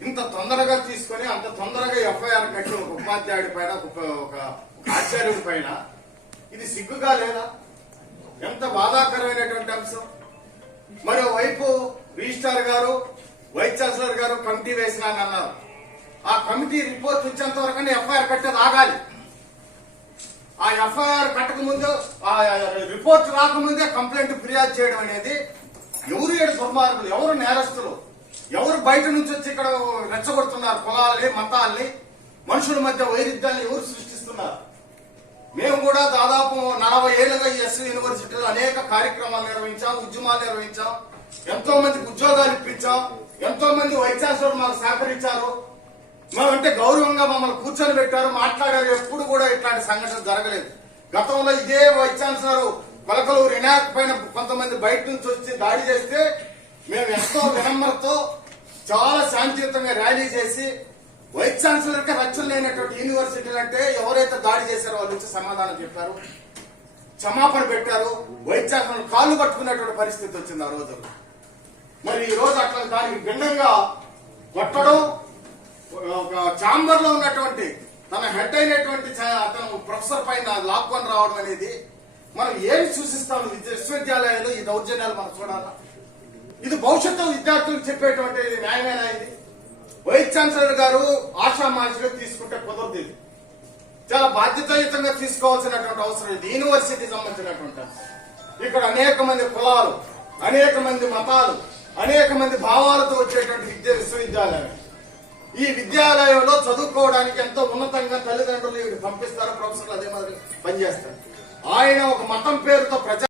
ఇంత తొందరగా తీసుకొని అంత తొందరగా ఎఫ్ఐఆర్ కట్టి ఒక ఉపాధ్యాయుడి పైన ఒక ఒక ఆచార్యుడి పైన ఇది సిగ్గుగా లేదా? ఎంత బాధాకరమైనటువంటి అంశం. మరోవైపు రిజిస్ట్రార్ గారు వైస్ ఛాన్సలర్ గారు కమిటీ వేసినాని అన్నారు. ఆ కమిటీ రిపోర్ట్ ఇచ్చేంత వరకు ఎఫ్ఐఆర్ కట్టేది ఆగాలి. ఆ ఎఫ్ఐఆర్ కట్టక ముందు ఆ రిపోర్ట్ రాకముందే కంప్లైంట్ ఫిర్యాదు చేయడం అనేది ఎవరు ఏడు దుర్మార్గులు ఎవరు నేరస్తులు? ఎవరు బయట నుంచి వచ్చి ఇక్కడ రెచ్చగొడుతున్నారు కులాల్ని మతాల్ని మనుషుల మధ్య వైరుధ్యాన్ని ఎవరు సృష్టిస్తున్నారు? మేము కూడా దాదాపు నలభై ఏళ్ళుగా ఈ ఎస్వి యూనివర్సిటీలో అనేక కార్యక్రమాలు నిర్వహించాం ఉద్యమాలు నిర్వహించాం ఎంతో మందికి ఉద్యోగాలు ఇప్పించాం ఎంతో మంది వైస్ ఛాన్సలర్ మాకు సహకరించారు మేమంటే గౌరవంగా మమ్మల్ని కూర్చొని పెట్టారు మాట్లాడారు ఎప్పుడు కూడా ఇట్లాంటి సంఘటన జరగలేదు. గతంలో ఇదే వైస్ ఛాన్సలర్ పలకలు వినాయక్ పైన కొంతమంది బయట నుంచి వచ్చి దాడి చేస్తే చాలా శాంతియుతంగా ర్యాలీ చేసి వైస్ ఛాన్సలర్కి రక్షణ లేనటువంటి యూనివర్సిటీలు అంటే ఎవరైతే దాడి చేశారో వాళ్ళు వచ్చి సమాధానం చెప్పారు. క్షమాపణ పెట్టారు. వైస్ ఛాన్సలర్ కాళ్ళు పట్టుకునేటువంటి పరిస్థితి వచ్చింది ఆ రోజు. మరి ఈ రోజు అట్లా దానికి భిన్నంగా కొట్టడం ఒక చాంబర్లో ఉన్నటువంటి తన హెడ్ అయినటువంటి చ- అతను ప్రొఫెసర్ పైన లాక్కొని రావడం అనేది మనం ఏమి సూచిస్తాం? విశ్వవిద్యాలయాలు ఈ దౌర్జన్యాలు మనం చూడాలా? ఇది భవిష్యత్తు విద్యార్థులకు చెప్పేటువంటి న్యాయమేనా ఇది? వైస్ ఛాన్సలర్ గారు ఆశా మహర్షిగా తీసుకుంటే కుదరదు ఇది. చాలా బాధ్యతాయుతంగా తీసుకోవాల్సినటువంటి అవసరం ఇది. యూనివర్సిటీ సంబంధించినటువంటి. ఇక్కడ అనేక మంది కులాలు అనేక మంది మతాలు అనేక మంది భావాలతో వచ్చేటువంటి విద్య విశ్వవిద్యాలయం. ఈ విద్యాలయంలో చదువుకోవడానికి ఎంతో ఉన్నతంగా తల్లిదండ్రులు ఇవి పంపిస్తారు ప్రొఫెసర్లు అదే మాదిరి పనిచేస్తారు. ఆయన ఒక మతం పేరుతో ప్రజా